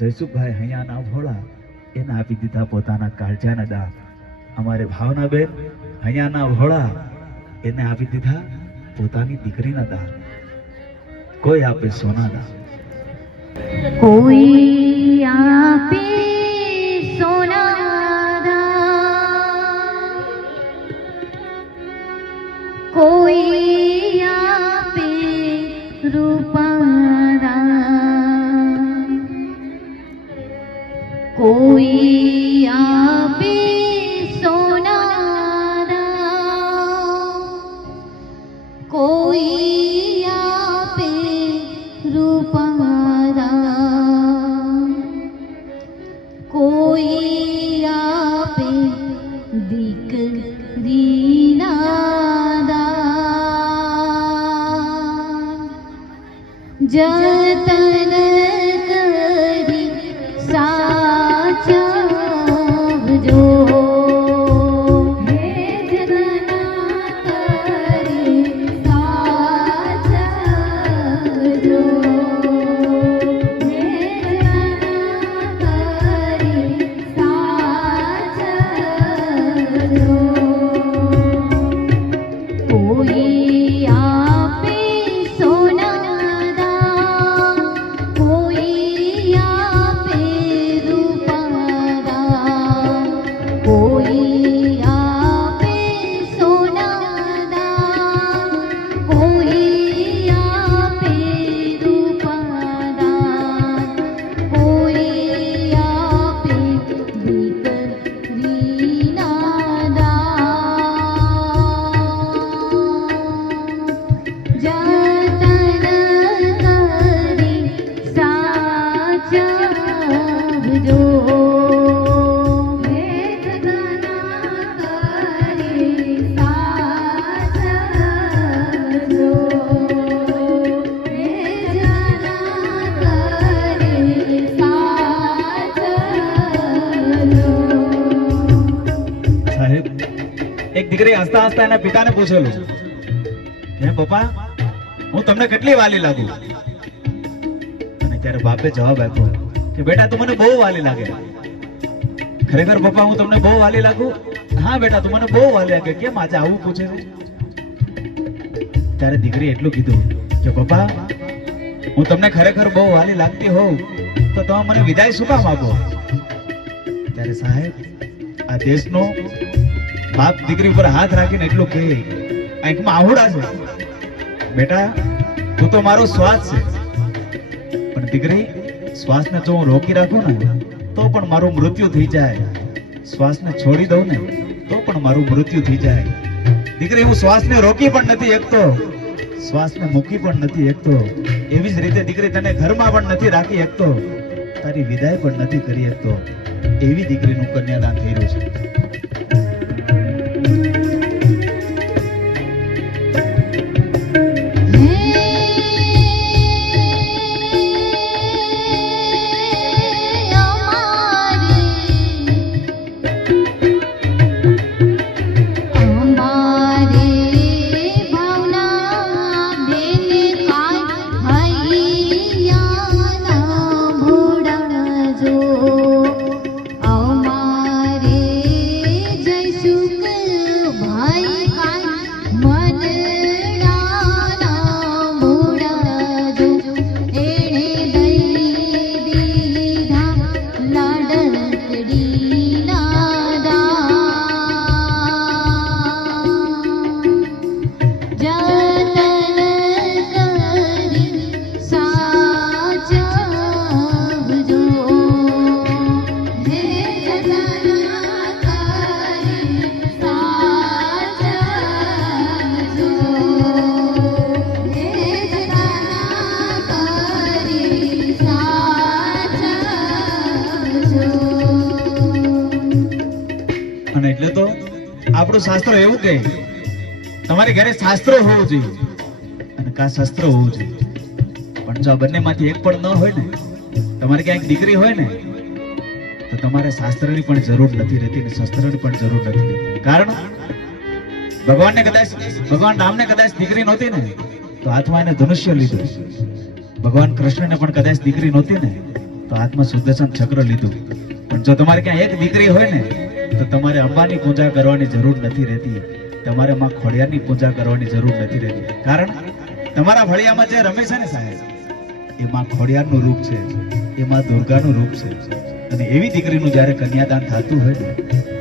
જયસુખભાઈ હૈયાના ભોળા એને આપી દીધા પોતાના કાળજાના દાન. અમારે ભાવનાબેન હૈયાના ભોળા એને આપી દીધા પોતાની દીકરીના દાન. કોઈ આપે સોના દાન, કોઈ આપે સોના દાન, કોઈ આપે રૂપા દાન, કોઈ આપે સોના દાન, કોઈ આપે રૂપા દાન, કોઈ આપે દીકરીના દાન. જતન કરી સાચવજો, હે જતન કરી સાચવજો, હે જતન કરી સાચવજો. કોઈ આપે સોના દાન, કોઈ આપે રૂપા દાન, કોઈ આપે સોના દાન, કોઈ આપે રૂપા દાન, કોઈ આપે દીકરીના દાન. જતન કરી સાચવજો, હે જતન કરી સાચવજો, હે જતન કરી સાચવજો. સાહેબ એક દીકરી હસતા હસતા એના પિતાને પૂછેલું, હે પપ્પા હું તમને કેટલી વાલી લાગુ? અને ત્યારે બાપે જવાબ આપ્યો કે બેટા તું મને બહુ વાલી લાગે. ખરેખર પપ્પા હું તમને બહુ વાલી લાગુ? હા બેટા તું મને બહુ વાલી લાગે. કેમ આજે આવું પૂછે છે? ત્યારે દીકરી એટલું કીધું કે પપ્પા હું તમને ખરેખર બહુ વાલી લાગતી હોઉં તો તમે મને વિદાય શું કામ આપો? ત્યારે સાહેબ આ દેશનો બાપ દીકરી ઉપર હાથ રાખીને એટલું કહે, આંખમાં આહુડા છે, બેટા તું તો મારો શ્વાસ છે, પણ દીકરી શ્વાસને જો હું રોકી રાખું ને તો પણ મારું મૃત્યુ થઈ જાય, શ્વાસને છોડી દઉં ને તો પણ મારું મૃત્યુ થઈ જાય. દીકરી હું શ્વાસને રોકી પણ નથી શકતો, શ્વાસને મૂકી પણ નથી શકતો. એવી જ રીતે દીકરી તને ઘરમાં પણ નથી રાખી શકતો, તારી વિદાય પણ નથી કરી શકતો. એવી દીકરીનું કન્યાદાન થઈ રહ્યું છે. અને એટલે તો આપણું શાસ્ત્ર એવું કહે તમારે ઘરે શાસ્ત્રો હોવું જોઈએ અને કા શસ્ત્ર હોવું જોઈએ. પણ જો આ બંનેમાંથી એક પણ ન હોય ને, તમારે ક્યાંક દીકરી હોય ને, તો તમારે શાસ્ત્રની પણ જરૂર નથી રહેતી ને શસ્ત્રની પણ જરૂર નથી રહેતી. કારણ ભગવાન રામને કદાચ દીકરી નહોતી ને તો હાથમાં એને ધનુષ્ય લીધું. ભગવાન કૃષ્ણને પણ કદાચ દીકરી નહોતી ને તો હાથમાં સુદર્શન ચક્ર લીધું. પણ જો તમારે ક્યાં એક દીકરી હોય ને તો તમારે અંબાની પૂજા કરવાની જરૂર નથી રહેતી. તમારે માં ખોડિયારની પૂજા કરવાની જરૂર નથી રહેતી. કારણ તમારા ફળિયામાં જે રમે છે ને સાહેબ, એ માં ખોડિયારનું રૂપ છે, એ માં દુર્ગાનું રૂપ છે. અને એવી દીકરીનું જ્યારે કન્યાદાન થતું હોય ને